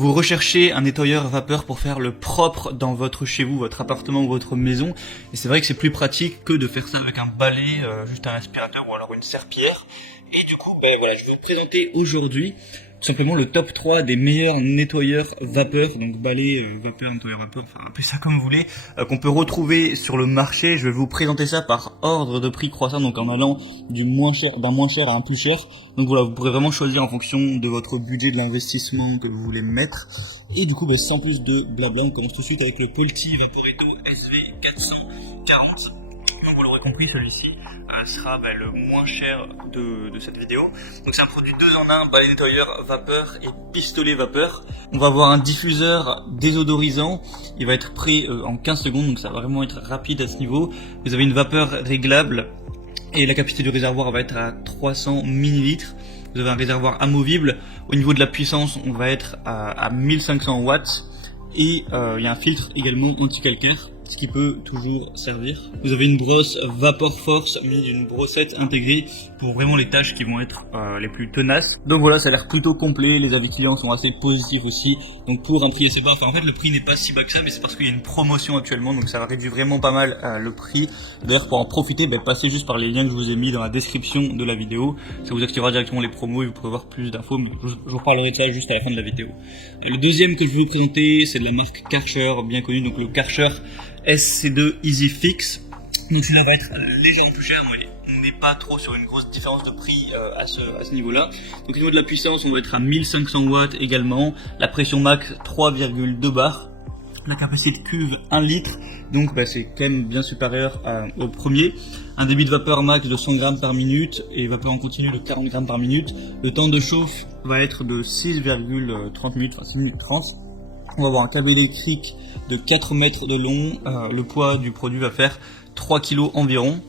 Vous recherchez un nettoyeur vapeur pour faire le propre dans votre chez vous, votre appartement ou votre maison. Et c'est vrai que c'est plus pratique que de faire ça avec un balai, juste un aspirateur ou alors une serpillière. Et du coup, voilà, je vais vous présenter aujourd'hui tout simplement le top 3 des meilleurs nettoyeurs vapeur, donc balai, vapeur, nettoyeur vapeur, enfin appelez ça comme vous voulez, qu'on peut retrouver sur le marché. Je vais vous présenter ça par ordre de prix croissant, donc en allant d'un moins cher à un plus cher. Donc voilà, vous pourrez vraiment choisir en fonction de votre budget, de l'investissement que vous voulez mettre. Et du coup, sans plus de blabla, on commence tout de suite avec le Polti Vaporetto SV440. Donc vous l'aurez compris, celui-ci sera le moins cher de cette vidéo. Donc c'est un produit 2 en 1, balai nettoyeur vapeur et pistolet vapeur. On va avoir un diffuseur désodorisant, il va être prêt en 15 secondes, donc ça va vraiment être rapide à ce niveau. Vous avez une vapeur réglable et la capacité du réservoir va être à 300 ml. Vous avez un réservoir amovible. Au niveau de la puissance, on va être à 1500 watts. Et il y a un filtre également anti-calcaire, ce qui peut toujours servir. Vous avez une brosse Vapor Force munie d'une brossette intégrée pour vraiment les tâches qui vont être les plus tenaces. Donc voilà, ça a l'air plutôt complet, les avis clients sont assez positifs aussi. Donc pour un prix assez bas, en fait le prix n'est pas si bas que ça, mais c'est parce qu'il y a une promotion actuellement, donc ça va réduire vraiment pas mal le prix. D'ailleurs pour en profiter, passez juste par les liens que je vous ai mis dans la description de la vidéo. Ça vous activera directement les promos et vous pourrez voir plus d'infos, mais je vous reparlerai de ça juste à la fin de la vidéo. Et le deuxième que je vais vous présenter, c'est de la marque Karcher, bien connue, donc le Karcher SC2 Easy Fix. Donc celui-là va être légèrement plus cher, mais on n'est pas trop sur une grosse différence de prix à ce niveau-là. Donc au niveau de la puissance, on va être à 1500 watts également. La pression max 3,2 bars. La capacité de cuve 1 litre, donc c'est quand même bien supérieur au premier. Un débit de vapeur max de 100 grammes par minute et vapeur en continu de 40 grammes par minute. Le temps de chauffe va être de 6,30 minutes, enfin 6 minutes 30. On va avoir un câble électrique de 4 mètres de long. Le poids du produit va faire 3 kg environ,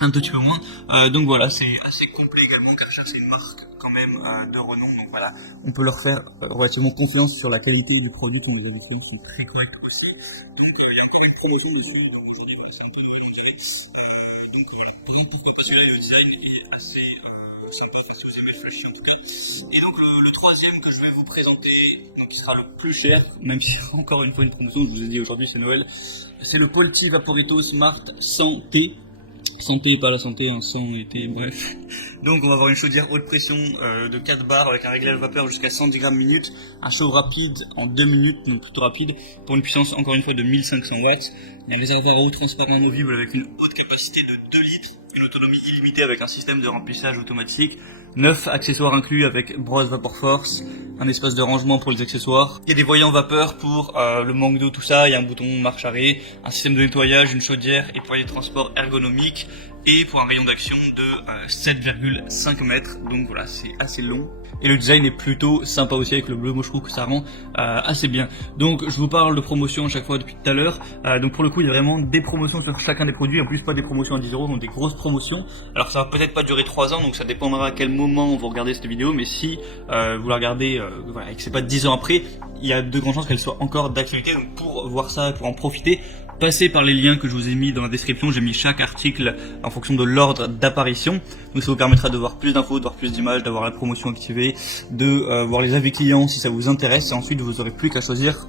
un petit peu moins. Donc voilà, c'est assez complet également. Karcher, c'est une marque quand même de renom, donc voilà, on peut leur faire relativement confiance sur la qualité du produit qu'on vous a distribué, sont très corrects aussi. Donc il y a encore une promotion dessus, donc aujourd'hui voilà, c'est un peu exagéré. Donc voilà, pourquoi pas, celui-là, le design est assez sympa, si vous aimez le flashy en tout cas. Et donc le troisième que je vais vous présenter, donc qui sera le plus cher, même si encore une fois une promotion, je vous ai dit aujourd'hui c'est Noël, c'est le Polti Vaporetto Smart Santé. Santé, pas la santé, sang et thé, bref. Donc on va avoir une chaudière haute pression de 4 bars avec un réglage vapeur jusqu'à 110 grammes minute, un chauffe rapide en 2 minutes, donc plutôt rapide, pour une puissance encore une fois de 1500 watts. Il y a un réservoir à eau transparent amovible avec une haute capacité de 2 litres, une autonomie illimitée avec un système de remplissage automatique, 9 accessoires inclus avec brosse Vapor Force, un espace de rangement pour les accessoires. Il y a des voyants vapeur pour le manque d'eau, tout ça. Il y a un bouton marche arrêt, un système de nettoyage, une chaudière et poignée de transport ergonomique. Et pour un rayon d'action de 7,5 mètres. Donc voilà, c'est assez long. Et le design est plutôt sympa aussi avec le bleu. Moi je trouve que ça rend assez bien. Donc je vous parle de promotion à chaque fois depuis tout à l'heure. Donc pour le coup il y a vraiment des promotions sur chacun des produits. En plus pas des promotions à 10 €, donc des grosses promotions. Alors ça va peut-être pas durer 3 ans, donc ça dépendra à quel moment vous regardez cette vidéo. Mais si vous la regardez voilà, et que c'est pas 10 ans après, il y a de grandes chances qu'elle soit encore d'actualité. Donc pour voir ça, pour en profiter, passez par les liens que je vous ai mis dans la description. J'ai mis chaque article en fonction de l'ordre d'apparition. Donc ça vous permettra de voir plus d'infos, de voir plus d'images, d'avoir la promotion activée, de voir les avis clients si ça vous intéresse. Et ensuite vous aurez plus qu'à choisir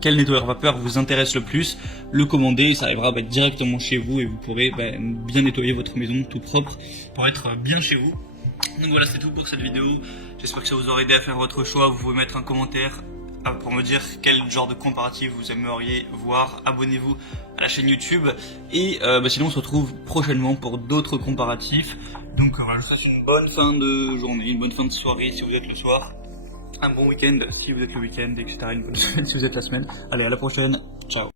quel nettoyeur vapeur vous intéresse le plus, le commander et ça arrivera directement chez vous et vous pourrez bien nettoyer votre maison tout propre pour être bien chez vous. Donc voilà, c'est tout pour cette vidéo. J'espère que ça vous aura aidé à faire votre choix. Vous pouvez mettre un commentaire pour me dire quel genre de comparatif vous aimeriez voir. Abonnez-vous à la chaîne YouTube et sinon on se retrouve prochainement pour d'autres comparatifs. Donc voilà, je vous souhaite une bonne fin de journée, une bonne fin de soirée si vous êtes le soir, un bon week-end si vous êtes le week-end, etc. Une bonne semaine si vous êtes la semaine. Allez, à la prochaine, ciao.